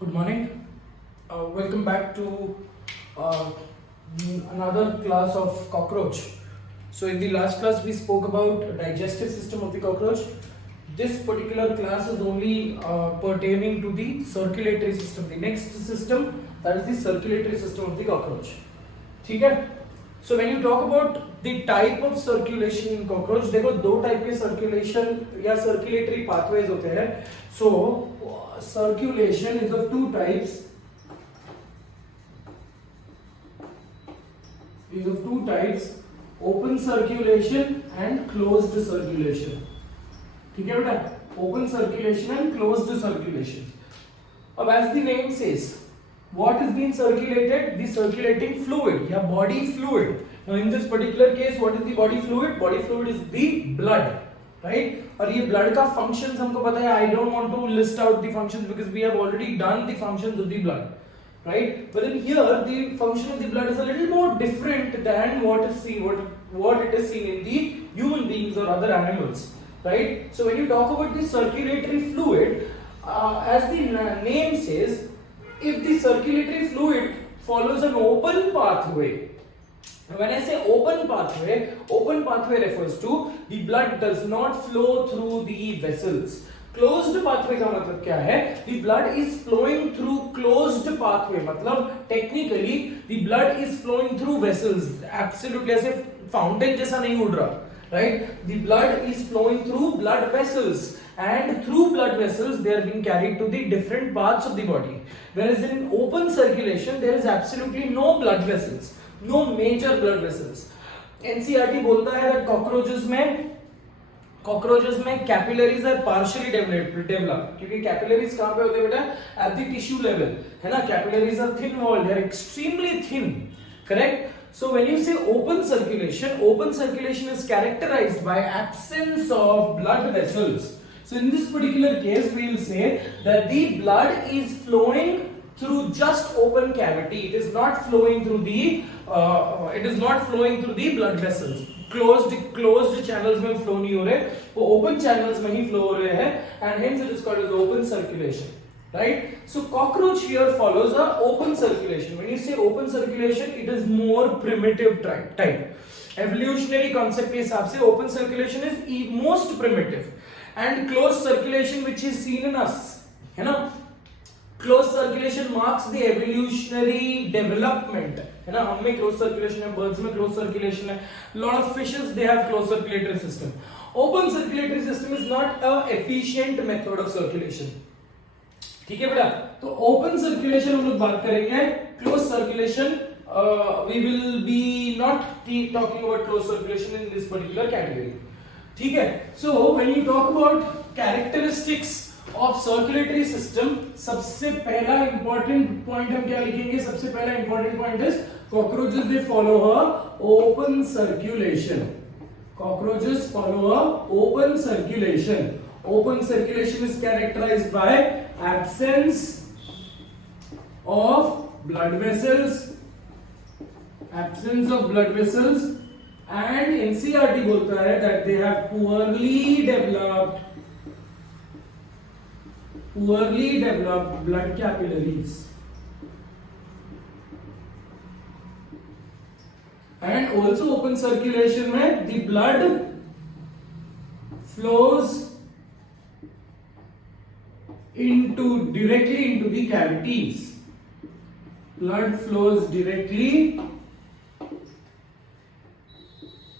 Good morning. Welcome back to uh, another class of cockroach. So in the last class we spoke about digestive system of the cockroach. This particular class is only pertaining to the circulatory system. The next system, that is the circulatory system of the cockroach. ठीक है? So when you talk about the type of circulation in cockroach, देखो दो type के circulation या circulatory pathways होते हैं. So circulation is of two types. Open circulation and closed circulation. ठीक है बेटा? Open circulation and closed circulation. अब as the name says, what is being circulated? The circulating fluid या body fluid. Now in this particular case, what is the body fluid? Body fluid is the blood, right? और ये blood का functions हमको पता है. I don't want to list out the functions because we have already done the functions of the blood, right? But then here the function of the blood is a little more different than what it is seen in the human beings or other animals, right? So when you talk about the circulatory fluid, as the name says, if the circulatory fluid follows an open pathway. When I say open pathway refers to the blood does not flow through the vessels. Closed pathway का मतलब क्या है? The blood is flowing through closed pathway. मतलब technically the blood is flowing through vessels. Absolutely ऐसे fountain जैसा नहीं उड़ रहा, right? The blood is flowing through blood vessels, and through blood vessels they are being carried to the different parts of the body. Whereas in open circulation there is absolutely no blood vessels. No major blood vessels. NCERT बोलता है that cockroaches में capillaries are partially developed क्योंकि capillaries कहाँ पे होते हैं बेटा? At the tissue level, है ना? Capillaries are thin walled, they are extremely thin, correct? So when you say open circulation is characterized by absence of blood vessels. So in this particular case, we will say that the blood is flowing through just open cavity. It is not flowing through the blood vessels. Closed channels में flow नहीं हो रहे, वो open channels में ही flow हो रहे हैं, and hence it is called as open circulation, right? So cockroach here follows a open circulation. When you say open circulation, it is more primitive type. Evolutionary concept के हिसाब से open circulation is most primitive, and closed circulation which is seen in us, है ना? Closed circulation marks the evolutionary development, है ना? हम में closed circulation है, birds में closed circulation है, lot of fishes they have closed circulatory system. Open circulatory system is not a efficient method of circulation. ठीक है बेटा? तो open circulation हम लोग बात करेंगे. Closed circulation we will be not talking about closed circulation in this particular category. ठीक है? So when you talk about characteristics of circulatory system, सबसे पहला important point हम क्या लिखेंगे? सबसे पहला important point is cockroaches they follow a open circulation. Cockroaches follow a open circulation. Open circulation is characterized by absence of blood vessels, and NCERT बोलता है that they have poorly developed blood capillaries. And also open circulation में the blood flows directly into the cavities. Blood flows directly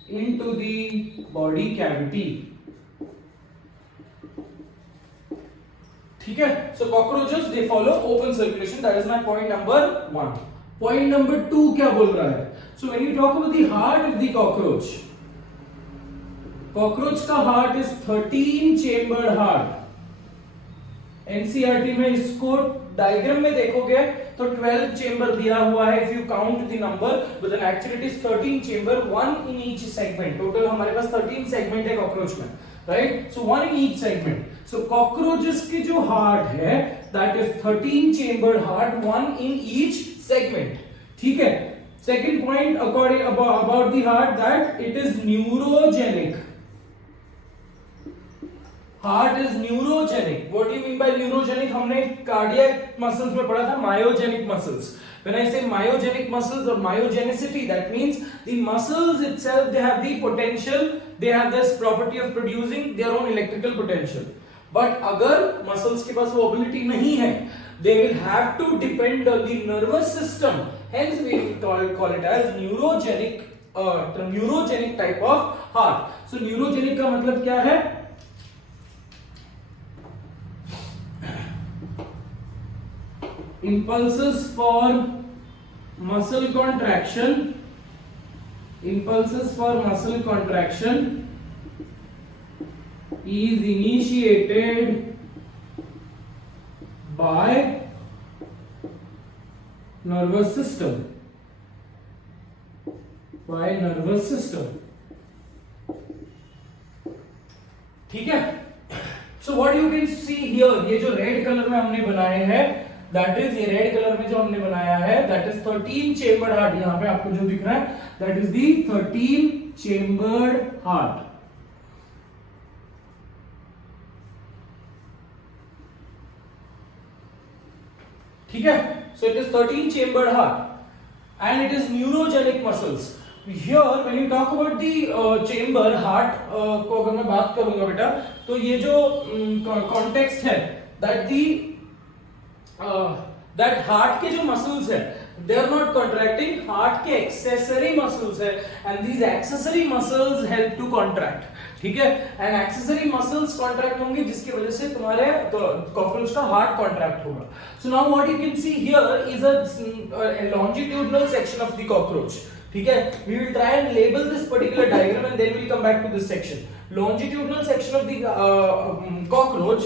into the body cavity. ठीक है? So cockroaches they follow open circulation. That is my point number 1. Point number 2 क्या बोल रहा है? So when you talk about the heart of the cockroach का heart is 13 chambered heart. NCERT में इसको diagram में देखोगे तो 12 चेंबर दिया हुआ है if you count the number, but then actually it is 13 chamber, 1 in each segment. Total हमारे पास 13 segment है cockroach में, right? So 1 in each segment. So cockroaches की जो heart है that is 13 chambered heart, 1 in each segment. ठीक है? Second point according about the heart that it is neurogenic. Heart is neurogenic. What do you mean by neurogenic? हमने cardiac muscles में पढ़ा था myogenic muscles. When I say myogenic muscles or myogenicity, that means the muscles itself, they have the potential, they have this property of producing their own electrical potential. But agar muscles ke paas wo ability nahi hai, they will have to depend on the nervous system. Hence we call it as neurogenic type of heart. So neurogenic का मतलब क्या है? Impulses for muscle contraction is initiated by nervous system. ठीक है. So what you can see here, ये जो red colour में हमने बनाए हैं, दैट इज ये रेड कलर में जो हमने बनाया है, दैट इज 13 चेम्बर्ड हार्ट. यहां पे आपको जो दिख रहा है, that is the 13 chambered heart. ठीक है. So it is 13 chambered heart and it is neurogenic muscles. Here when you talk about the chamber heart को अगर मैं बात करूंगा बेटा, तो ये जो context है, that heart के जो muscles है, they are not contracting. heart के accessory muscles है and these accessory muscles help to contract. ठीक है. and accessory muscles contract होंगे जिसकी वजह से तुम्हारे कॉकरोच का हार्ट contract होगा. so now what you can see here is a longitudinal section of the cockroach. ठीक है. we will try and label this particular diagram and then we'll come back to this section. longitudinal section of the cockroach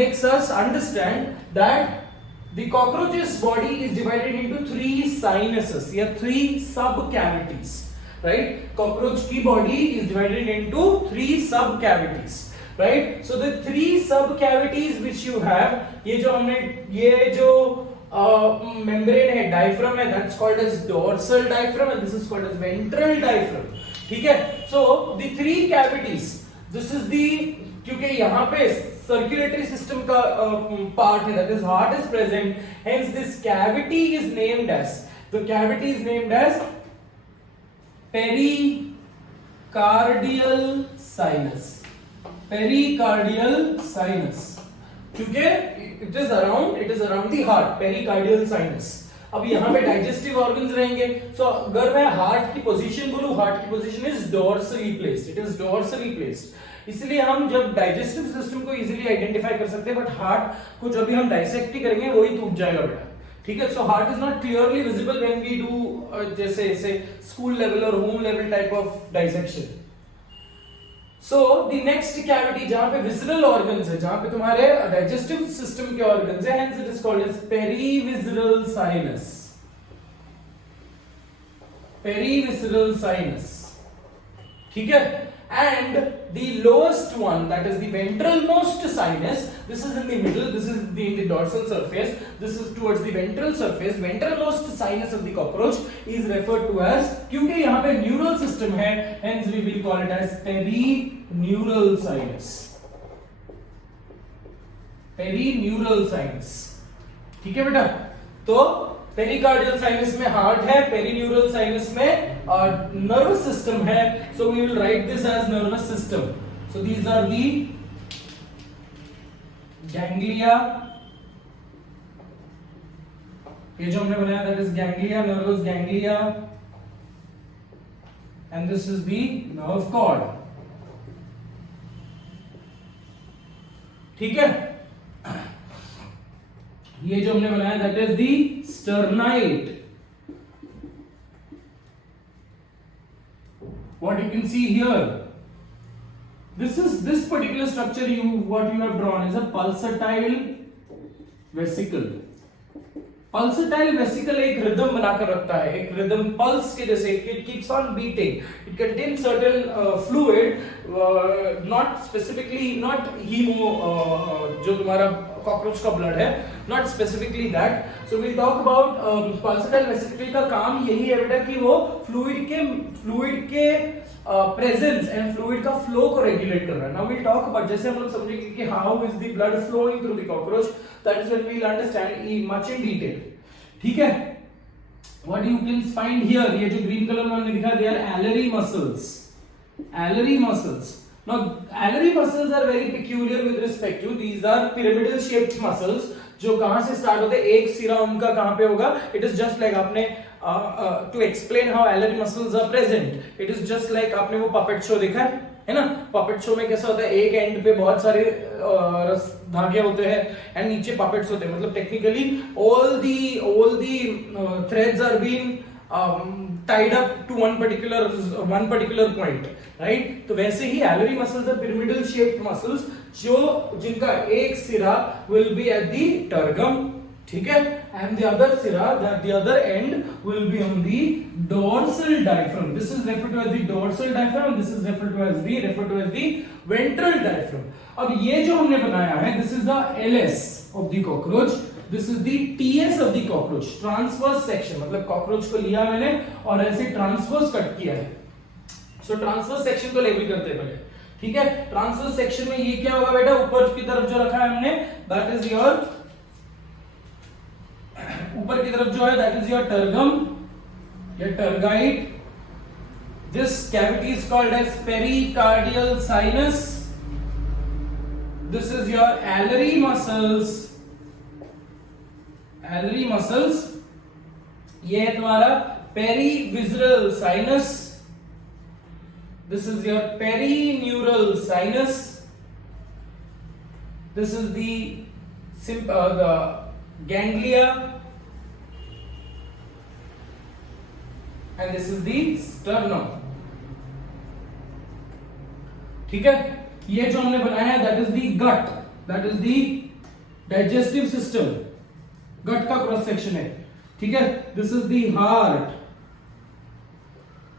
makes us understand that the cockroach's body is divided into 3 sinuses या 3 sub cavities. right. cockroach की body is divided into 3 sub cavities. right. so the 3 sub cavities which you have, ये जो हमने ये जो membrane है, diaphragm है, that's called as dorsal diaphragm and this is called as ventral diaphragm. ठीक है. so the 3 cavities, this is the, क्योंकि यहाँ पे circulatory system का part है, that is heart is present, hence this cavity is named as, the cavity is named as pericardial sinus. क्योंकि it is around the heart, pericardial sinus. अब यहाँ पे digestive organs रहेंगे. सो अगर मैं हार्ट की पोजीशन बोलूं, हार्ट की position is dorsally placed. It is dorsally placed. इसलिए हम जब डाइजेस्टिव सिस्टम को इजीली आइडेंटिफाई कर सकते हैं, बट हार्ट को जब भी हम डाइसेक्ट ही करेंगे वही टूट जाएगा बेटा. ठीक है. So heart is not clearly visible when we do जैसे स्कूल लेवल और home level type of dissection. So the next cavity जहां पे विसरल ऑर्गन्स है, जहां पे तुम्हारे डाइजेस्टिव सिस्टम के ऑर्गन्स है, hence it is called as perivisceral sinus. ठीक है. and the lowest one, that is the ventralmost sinus, this is in the middle, this is in the dorsal surface, this is towards the ventral surface. ventralmost sinus of the cockroach is referred to as, क्योंकि यहाँ पे neural system है, hence we will call it as perineural sinus. ठीक है बेटा. तो pericardial sinus में heart है, पेरीन्यूरल साइनस में नर्वस सिस्टम है. So we will write this as nervous system. So these are the ganglia. ये जो हमने बनाया that is ganglia, nervous ganglia, and this is the nerve cord. ठीक है. ये जो हमने बनाया that is the sternite. What you can see here, this particular structure what you have drawn is a pulsatile vesicle. pulsatile vesicle एक rhythm बनाकर रखता है, एक रिदम पल्स के जैसे. it keeps on beating. it contains certain fluid, not specifically, not hemo, जो तुम्हारा cockroach का ब्लड है, not specifically that. So we talk about pulsatile vesicle का काम यही है बेटा कि वो फ्लूइड के प्रेजेंस एंड फ्लूइड का फ्लो को रेगुलेट कर रहा है. नाउ वी टॉक अबाउट, जैसे हम लोग समझेंगे कि how is the blood flowing through the cockroach, that is when we will understand much in detail. ठीक है. What you can find here, ये जो ग्रीन कलर में हमने लिखा है, they are alary muscles. Alary muscles. Now alary muscles are very peculiar with respect to, these are pyramidal shaped muscles जो कहां से स्टार्ट होते हैं, एक सिरा उनका कहां पे होगा. इट इज जस्ट लाइक आपने to explain how alary muscles are present, it is just like आपने वो पपेट शो देखा है ना. पपेट शो में कैसा होता है, एक एंड पे बहुत सारे धागे होते हैं एंड नीचे पपेट्स होते हैं. मतलब technically all the threads are being tied up to one particular point, right? तो वैसे ही alary muscles are pyramidal shaped muscles जिनका एक सिरा will be at the tergum, ठीक है, and the other सिरा, the other end will be on the dorsal diaphragm. This is referred to as the dorsal diaphragm, this is referred to as the ventral diaphragm. अब ये जो हमने बनाया है, this is the LS of the cockroach, this is the TS of the cockroach, transverse section. मतलब cockroach को लिया मैंने और ऐसे ट्रांसवर्स कट किया है. सो ट्रांसवर्स सेक्शन को लेबल करते हैं पहले, ठीक है. ट्रांसवर्स सेक्शन में ये क्या होगा बेटा, ऊपर की तरफ जो रखा है हमने, दैट इज योर, ऊपर की तरफ जो है दैट इज योर टर्गम या tergite. This cavity is called as pericardial sinus. This is your alary muscles. Alary muscles, ये है तुम्हारा perivisceral sinus. This is your perineural sinus. This is the ganglia and this is the sternum. ठीक है. ये जो हमने बनाया है that is the gut, that is the digestive system. Gut का क्रॉस सेक्शन है, ठीक है. This is the heart.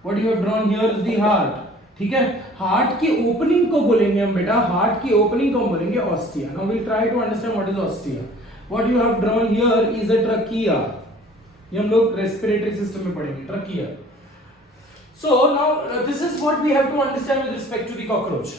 What you have drawn here is the heart, ठीक है. हार्ट की ओपनिंग को बोलेंगे हम बेटा, हार्ट की ओपनिंग को बोलेंगे ostia. Now we will try to understand what is ostia. What you have drawn here is a trachea. ये हम लोग रेस्पिरेटरी सिस्टम में पढ़ेंगे, trachea. So now this is what we have to understand with respect to the cockroach.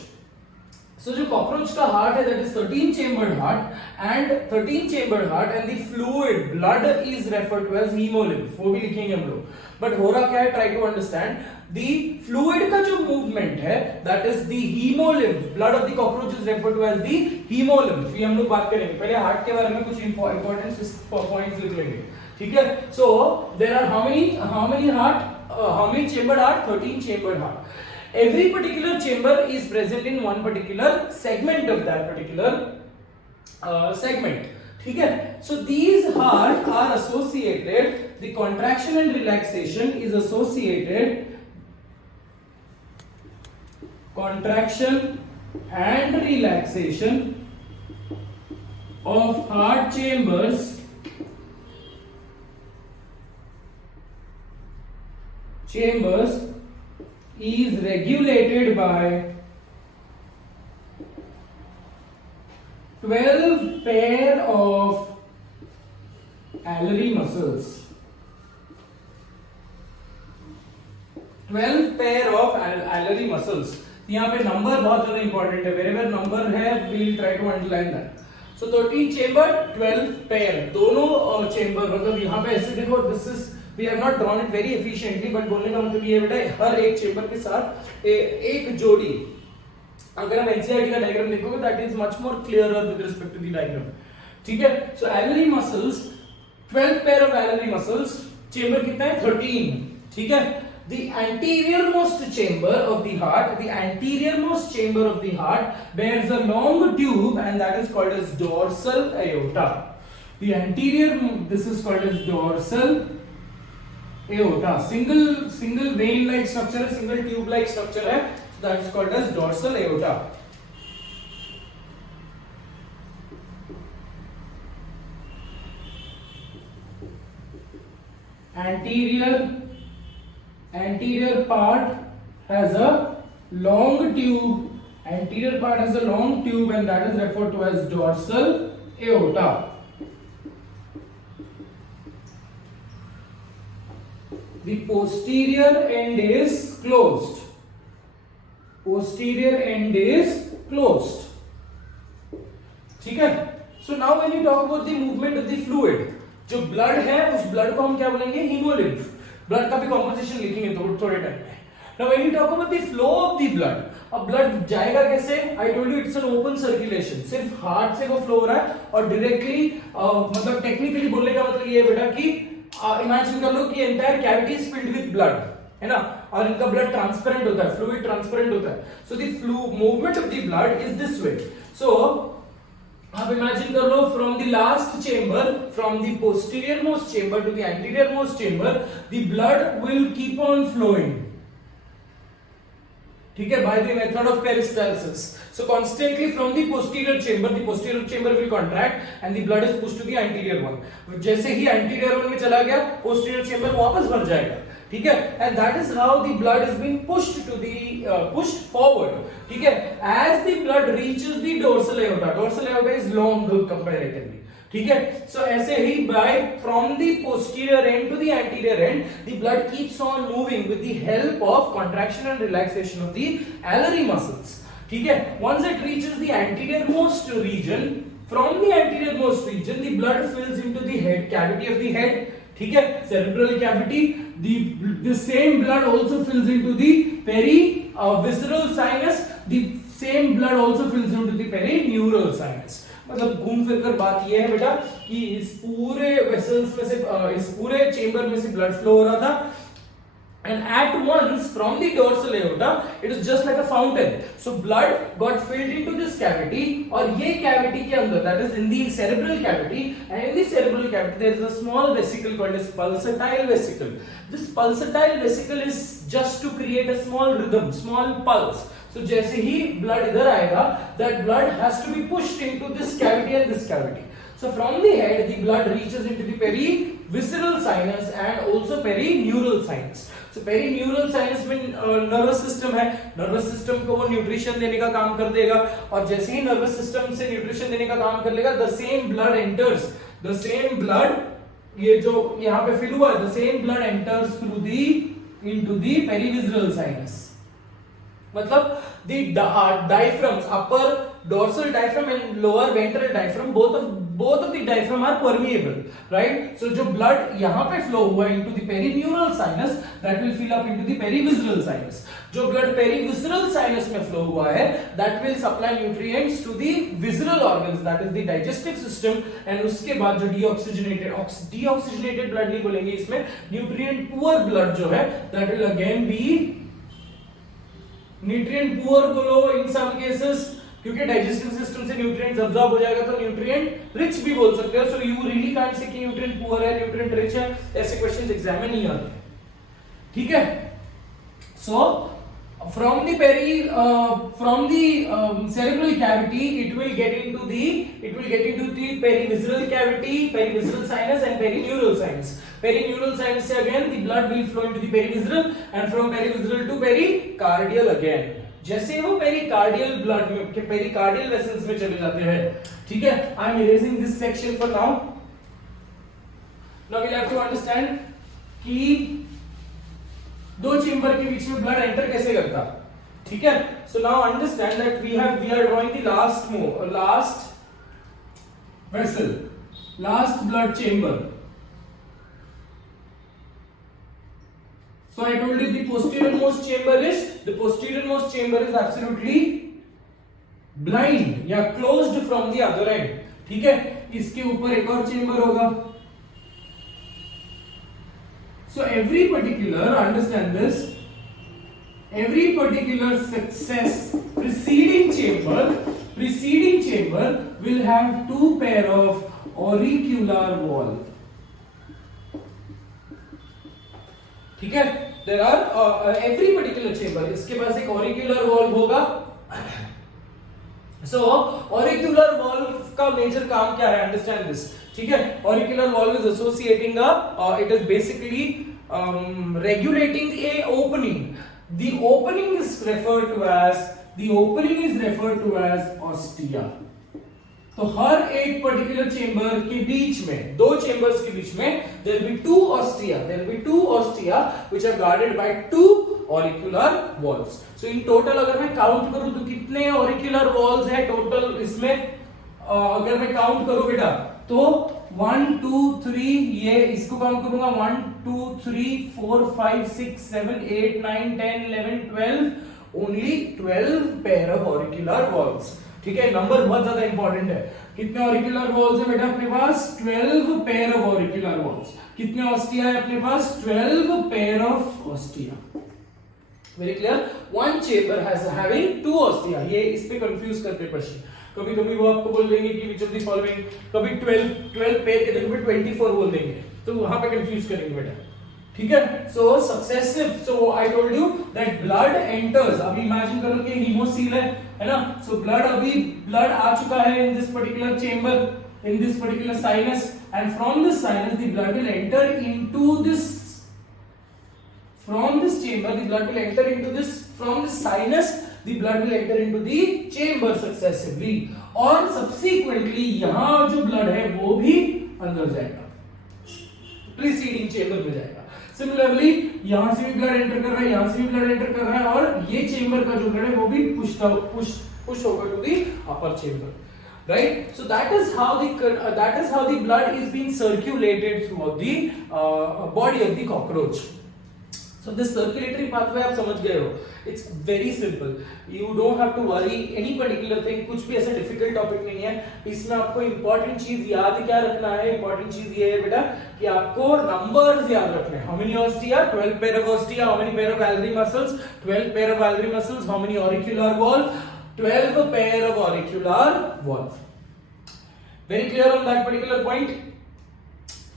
So जो cockroach का heart है that is 13 chambered heart and 13 chambered heart and the fluid blood is referred to as hemolymph. वो भी लिखेंगे हम लोग. But हो रहा क्या है, try to understand the fluid का जो movement है that is the hemolymph. Blood of the cockroach is referred to as the hemolymph. ये हम लोग बात करेंगे. पहले हार्ट के बारे में कुछ important points लिख लेंगे, ठीक है. So there are how many chambered heart? 13 chambered heart. Every particular chamber is present in one particular segment of that particular segment. ठीक है. So these heart are associated, the contraction and relaxation is associated, contraction and relaxation of heart chambers is regulated by 12 pair of alary muscles. 12 pair of alary muscles. यहाँ पे number बहुत ज्यादा important है. wherever number है we will try to underline that. So 13 chamber, 12 pair, दोनों chamber. मतलब यहाँ पे ऐसे देखो, this is we have not drawn it very efficiently, but बोलने का मतलब ये बेटा, हर एक चेंबर के साथ एक जोड़ी. अगर हम एनसीईआरटी का डायग्राम देखोगे that is much more clearer with respect to the diagram, ठीक है. So alary muscles, 12 pair of alary muscles. Chamber कितना है? 13, ठीक है. The anteriormost chamber of the heart bears a long tube and that is called as dorsal aorta. The anterior, this is called as dorsal aorta. Single vein like structure, single tube like structure है, so that is called as dorsal aorta. Anterior part has a long tube. Anterior part has a long tube and that is referred to as dorsal aorta. The posterior end is closed. posterior end is closed. ठीक है. So now when you talk about the movement of the fluid, जो blood है उस blood को हम क्या बोलेंगे? Haemolymph. Blood का भी कॉम्पोजिशन लिखेंगे थोड़े टाइम में. Now when you talk about the flow of the blood, अब ब्लड जाएगा कैसे? I told you it's an open circulation. सिर्फ हार्ट से वो फ्लो हो रहा है और डायरेक्टली मतलब टेक्निकली बोलने का मतलब ये है बेटा कि इमेजिन कर लो कि entire cavity is filled with blood, है ना, और इनका ब्लड ट्रांसपेरेंट होता है, फ्लूइड ट्रांसपेरेंट होता है. So the flu movement of the blood is this way. सो आप इमेजिन कर लो from the last chamber, from the posterior most chamber to the anterior most chamber, the blood will keep on flowing. ठीक है, by the method of peristalsis. So constantly from the posterior chamber will contract and the blood is pushed to the anterior one. जैसे ही anterior one में चला गया, posterior chamber वापस भर जाएगा. ठीक है, and that is how the blood is being pushed to the pushed forward. ठीक है, as the blood reaches the dorsal aorta is long comparatively. ठीक है, so ऐसे ही by from the posterior end to the anterior end, the blood keeps on moving with the help of contraction and relaxation of the alveolar muscles. ठीक है, once it reaches the anterior most region, from the anterior most region the blood fills into the head cavity of the head. ठीक है, cerebral cavity. The same blood also fills into the visceral sinus. The same blood also fills into the perineural sinus. मतलब घूम फिर कर बात यह है बेटा कि इस पूरे वेसल्स में से इस पूरे चेंबर में से ब्लड फ्लो हो रहा था. And at once from the dorsal aorta it is just like a fountain. So blood got filled into this cavity और ये cavity के अंदर, that is in the cerebral cavity, and in the cerebral cavity there is a small vesicle called as pulsatile vesicle. This pulsatile vesicle is just to create a small rhythm, small pulse. So जैसे ही blood इधर आएगा, that blood has to be pushed into this cavity and this cavity. So from the head the blood reaches into the perivisceral sinus and also perineural sinus. So perineural sinus में nervous system है, nervous system को वो nutrition देने का काम कर देगा और जैसे ही नर्वस सिस्टम से न्यूट्रिशन देने का काम कर लेगा, the same blood enters, the same blood, ये जो यहाँ पे फिल हुआ है, the same blood enters through the into the perivisceral sinus. मतलब the diaphragms, upper dorsal diaphragm and lower ventral diaphragm, both of the diaphragm are permeable, right? So जो blood यहाँ पे flow हुआ into the perineural sinus, that will fill up into the perivisceral sinus. जो blood perivisceral sinus में flow हुआ है, that will supply nutrients to the visceral organs, that is the digestive system, and उसके बाद जो deoxygenated blood नहीं बोलेंगे इसमें, nutrient poor blood जो है, that will again be nutrient poor बोलो in some cases, क्योंकि डाइजेस्टिव सिस्टम से न्यूट्रिएंट्स अब्सॉर्ब हो जाएगा तो न्यूट्रिएंट रिच भी बोल सकते हो. So you really can't say कि न्यूट्रिएंट पुअर है, न्यूट्रिएंट रिच है, ऐसे क्वेश्चंस एग्जाम में नहीं आते. ठीक है, सो from the cerebral cavity it will get into the perivisceral cavity, perivisceral sinus and perineural sinus. Perineural sinus से again the blood will flow into the perivisceral and from perivisceral to pericardial again. जैसे वो pericardial blood में के pericardial vessels में चले जाते हैं. ठीक है, I am erasing this section for now. Now we have to understand कि दो चेंबर के बीच में ब्लड एंटर कैसे करता. ठीक है, so now understand that we are drawing the last vessel, last blood chamber. So I told you the posterior most chamber is absolutely blind या closed from the other end. ठीक है, इसके ऊपर एक और चेंबर होगा. So every particular, understand this, every particular preceding chamber will have two pair of auricular wall. ठीक है, there are every particular chamber, इसके पास एक auricular valve होगा. So auricular valve का मेजर काम क्या है, understand this. ठीक है, auricular valve is associating it is basically regulating a opening. The opening is referred to as ostia. तो हर एक पर्टिकुलर चेंबर के बीच में, दो चेंबर्स के बीच में there will be two ostia which are guarded by two auricular valves. So in total अगर मैं count करूं तो कितने ऑरिक्यूलर वॉल्स है टोटल इसमें? अगर मैं काउंट करूं बेटा तो 1 2 3, ये इसको काउंट करूंगा 1 2 3 4 5 6 7 8 9 10 11 12, ओनली 12 पेयर ऑफ ऑरिक्यूलर वॉल्स. ठीक है, नंबर बहुत ज्यादा इंपॉर्टेंट है. कितने ऑरिक्यूलर वॉल्स है बेटा अपने पास? 12 पेयर ऑफ ऑरिक्यूलर वॉल्स. कितने ऑस्टिया है अपने पास? 12 pair of ostia. Very clear. One chamber has having 2 ostia. ये इस पे कंफ्यूज करते हैं क्वेश्चन. कभी कभी वो आपको बोल देंगे कि विच ऑफ द फॉलोइंग, कभी 12 पेयर के जगह पे 24 बोल देंगे, तो वहां पे कंफ्यूज करेंगे बेटा. ठीक है. So successive, so I told you that blood enters. अभी इमेजिन करो कि हीमोसील है ना. सो ब्लड आ चुका है इन this particular chamber, in this particular sinus, and from this sinus the blood will enter into this, from this chamber the blood will enter into this, from this sinus the blood will enter into the chamber successively, और subsequently यहाँ जो blood है वो भी अंदर जाएगा, preceding chamber में जाएगा. Similarly यहाँ से भी blood enter कर रहा है, यहाँ से भी blood enter कर रहा है, और ये chamber का जो blood है वो भी push होगा to the upper chamber. Right, so that is how the blood is being circulated throughout the body of the cockroach. So this circulatory pathway आप समझ गए हो. It's very simple. You don't have to worry any particular thing. कुछ भी ऐसा difficult topic नहीं है. इसमें आपको important चीज याद क्या रखना है? Important चीज ये है बेटा कि आपको numbers याद रखने हैं. How many ostia? 12 pair of ostia. How many pair of alveolar muscles? 12 pair of alveolar muscles. How many auricular valves? 12 pair of auricular valve. Very clear on that particular point?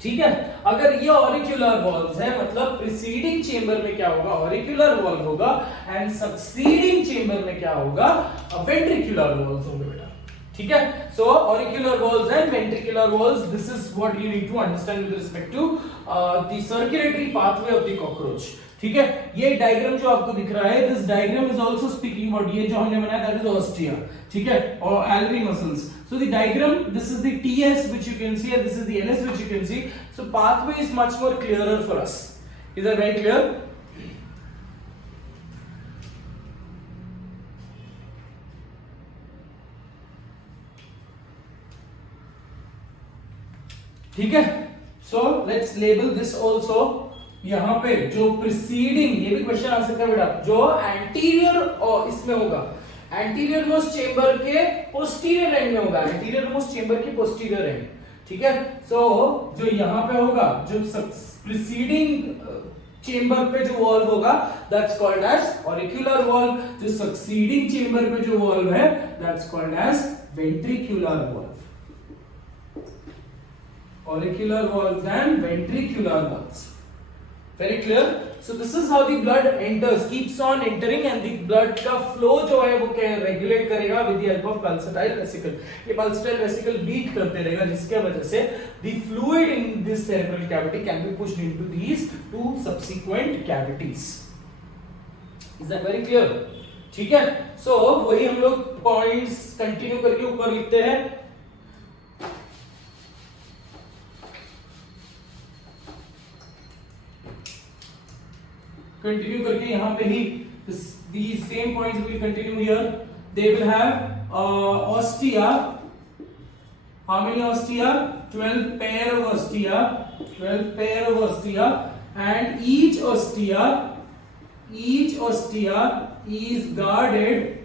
ठीक है. अगर ये ऑरिक्यूलर valves है मतलब preceding chamber में क्या होगा? Auricular valve होगा, एंड सक्सीडिंग चेंबर में क्या होगा? वेंट्रिकुलर वॉल्व्स होंगे बेटा. ठीक है. So auricular valves and ventricular valves, this is what you need to understand with respect to the circulatory pathway of the cockroach. ठीक है. ये डायग्राम जो आपको दिख रहा है, this diagram is also speaking about, ये जो हमने बनाया दैट इज ऑस्टिया. ठीक है, और एल्वेरी muscles. So the diagram, this is the TS which you can see, and this is the LS which you can see. So pathway is much more clearer for us. Is that very clear? ठीक है. So let's label this also. यहाँ पे जो preceding, ये भी question आ सकता है बेटा, जो anterior और इसमें होगा, एंटीरियर मोस्ट चेंबर के पोस्टीरियर एंड में होगा, एंटीरियर मोस्ट चेंबर के पोस्टीरियर एंड. ठीक है. सो जो यहाँ पे होगा, जो प्रीसीडिंग चेंबर पे जो वॉल्व होगा that's called as auricular valve. जो सक्सीडिंग चेंबर पे जो वॉल्व है that's called as ventricular valve. Auricular valves and ventricular valves. Very clear? So this is how the blood enters, keeps on entering, and the blood का flow जो है वो क्या regulate करेगा with the help of pulsatile vesicle. ये pulsatile vesicle beat करते रहेगा, जिसके वजह से the fluid in this cerebral cavity can be pushed into these two subsequent cavities. Is that very clear? ठीक है. So वही हम लोग points continue करके ऊपर लिखते हैं. Continue करके यहाँ पे ही these same points will continue here. They will have ostia. How many ostia? 12 pair of ostia. 12 pair of ostia, and each ostia is guarded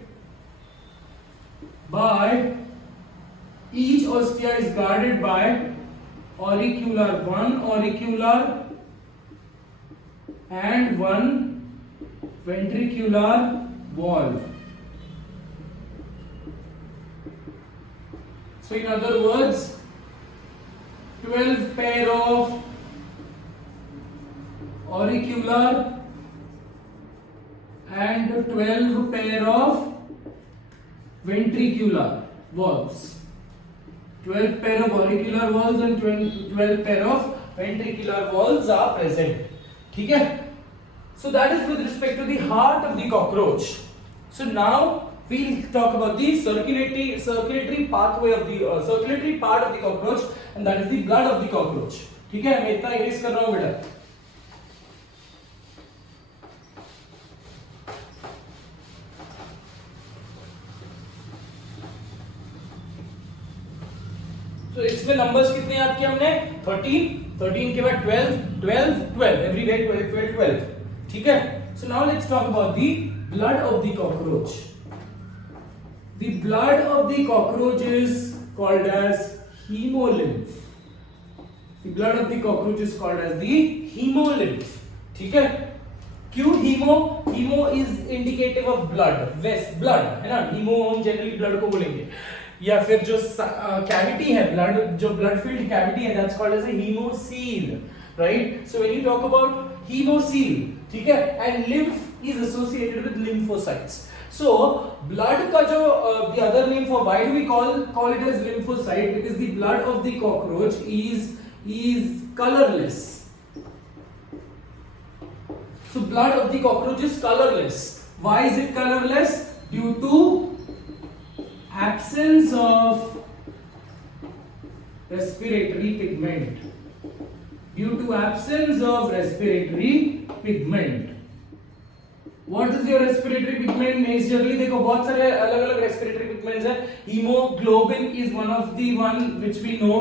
by auricular, one auricular and one ventricular valve. So in other words, 12 pair of auricular and 12 pair of ventricular valves. 12 pair of auricular valves and 12 pair of ventricular valves are present. ठीक है. So that is with respect to the heart of the cockroach. So now we'll talk about the circulatory pathway of the circulatory part of the cockroach, and that is the blood of the cockroach. ठीक है. मैं इतना erase कर रहा हूं बेटा. तो इसमें नंबर्स कितने याद किए हमने? 13 के बाद 12 एवरीवेयर 12 ठीक है। So now let's talk about the blood of the cockroach. The blood of the cockroach is called as hemolymph. The blood of the cockroach is called as the hemolymph. ठीक है। क्यों hemo? Hemo is indicative of blood, waste blood है ना, haemo हम generally blood को बोलेंगे, या फिर जो कैविटी है ब्लड, जो ब्लड फील्ड कैविटी है, that's called as a haemocoel, right. So when you talk about haemocoel, ठीक है, and lymph is associated with lymphocytes. So blood का जो the other name for why do we call it as lymphocyte? Because the blood of the cockroach is colorless. So blood of the cockroach is colorless. Why is it colorless? Due to absence of respiratory pigment. Due to absence of respiratory pigment. What is your respiratory pigment? Majorly देखो बहुत सारे अलग अलग respiratory pigments है. Hemoglobin is one of the one which we know.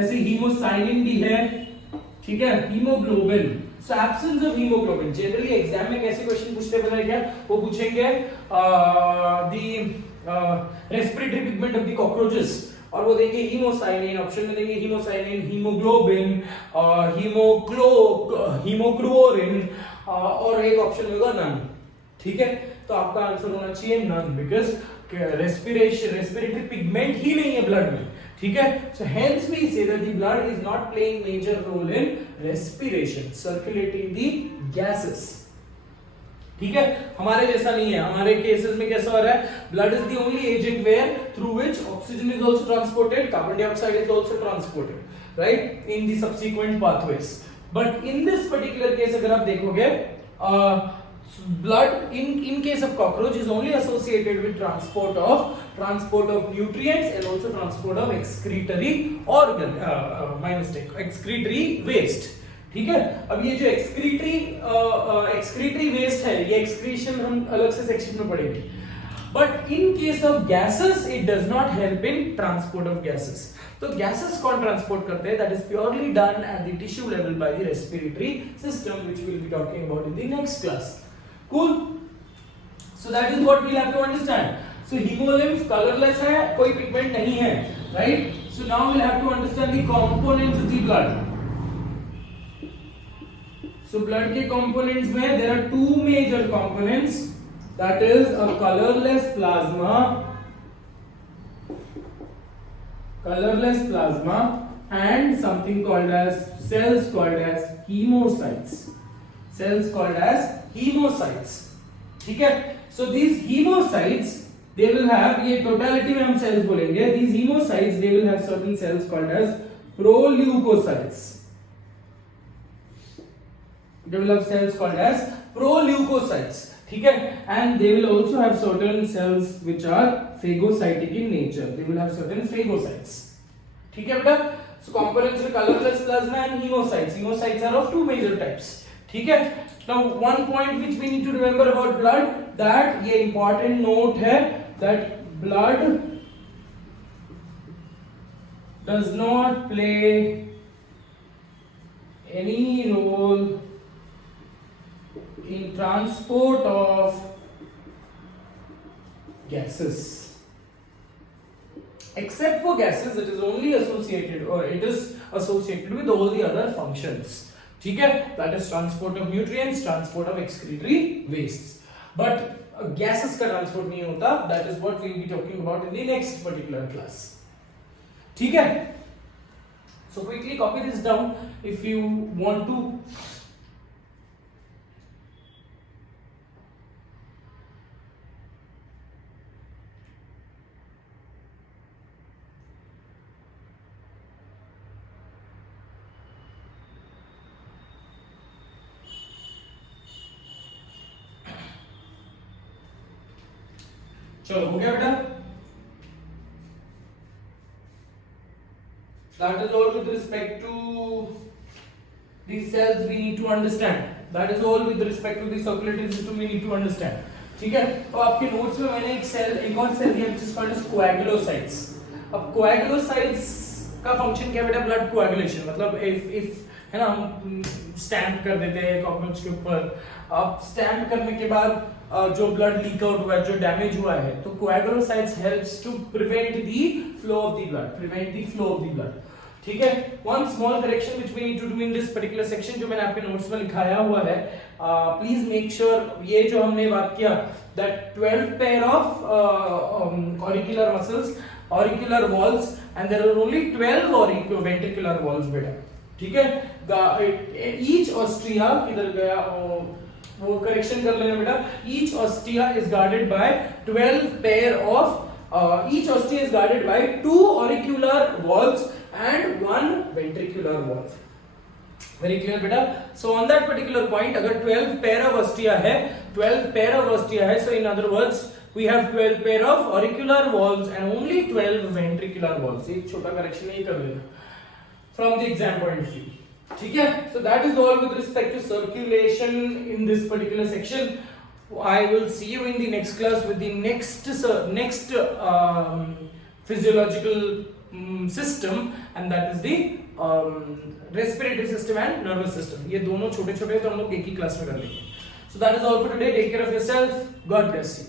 ऐसे hemocynin भी है, ठीक है, hemoglobin. So absence of hemoglobin. Generally exam में कैसे question पूछते हैं पता है क्या? वो पूछेंगे the respiratory pigment of the cockroaches. और वो देंगे हीमोसाइनिन, ऑप्शन में देंगे हीमोसाइनिन, हीमोग्लोबिन, हीमोक्लोरिन, और एक ऑप्शन होगा नन, ठीक है। तो आपका आंसर होना चाहिए नन, बिकॉज रेस्पिरेटरी पिगमेंट ही नहीं है ब्लड में, ठीक है। So hence we say that the blood is not playing major role in respiration, circulating the gases, ठीक है। हमारे जैसा नहीं है, हमारे केसेस में कैसा हो रहा है, blood is the only agent where through which oxygen is also transported, carbon dioxide is also transported, right, in the subsequent pathways. But in this particular case अगर आप देखोगे, blood in case of cockroach is only associated with transport of nutrients and also transport of excretory organ, my mistake, excretory waste, ठीक है। अब ये जो excretory waste है, ये excretion हम अलग से सेक्शन में पढ़ेंगे, but in case of gases it does not help in transport of gases. तो gases कौन transport करते हैं? That is purely done at the tissue level by the respiratory system, which we will be talking about in the next class. Cool. So that is what we have to understand. So hemolymph colorless है, कोई pigment नहीं है, right? So now we'll have to understand the components of the blood. So blood के components में there are two major components. That is a colorless plasma and something called as cells called as hemocytes. Cells called as hemocytes, ठीक है। So these hemocytes they will have, ये totality में हम cells बोलेंगे, these hemocytes they will have certain cells called as proleukocytes. They will have cells called as proleukocytes, ठीक है, and they will also have certain cells which are phagocytic in nature. They will have certain phagocytes, ठीक है बेटा। So components are colorless plasma and hemocytes. Hemocytes are of two major types, ठीक है। Now one point which we need to remember about blood, that ये important note है, that blood does not play any role in transport of gases, except for gases. It is only associated, or it is associated with all the other functions, ठीक है, that is transport of nutrients, transport of excretory wastes, but gases का transport नहीं होता. That is what we will be talking about in the next particular class, ठीक है। So quickly copy this down if you want to. चलो हो गया बेटा। That is all with respect to these cells we need to understand. That is all with respect to the circulatory system we need to understand, ठीक है। तो आपके notes में मैंने एक और सेल दिया जिसका नाम है कोएगुलोसाइट्स। अब कोएगुलोसाइट्स का फंक्शन क्या बेटा, ब्लड कोएगुलेशन, मतलब इफ है ना, हम स्टैम्प कर देते हैं कॉकरोच के ऊपर, अब स्टैम्प करने के बाद जो ब्लड लीक आउट हुआ है, जो डैमेज हुआ है, तो coagulocytes helps to prevent the flow of the blood, ठीक है। One small correction which we need to do in this particular section, जो मैंने आपके नोट्स में लिखाया हुआ है, प्लीज मेक श्योर, ये जो हमने बात किया that 12 pair of auricular muscles, auricular walls, and there are only 12 ventricular walls बेटा, ठीक है। ईच ऑस्ट्रिया किधर गया, वो करेक्शन कर लेना बेटा, each Austria is guarded by 12 pair of each ostia is guarded by 2 auricular valves and 1 ventricular valve. Very clear beta. So on that particular point, अगर 12 pair of ostia है, so in other words we have 12 pair of auricular valves and only 12 ventricular valves. एक छोटा correction ही कर लेना from the exam point of view. ठीक है? So that is all with respect to circulation in this particular section. I will see you in the next class with the next physiological system, and that is the respiratory system and nervous system. ये दोनों छोटे छोटे तो हम लोग एक ही class में कर लेंगे. So that is all for today. Take care of yourself. God bless you.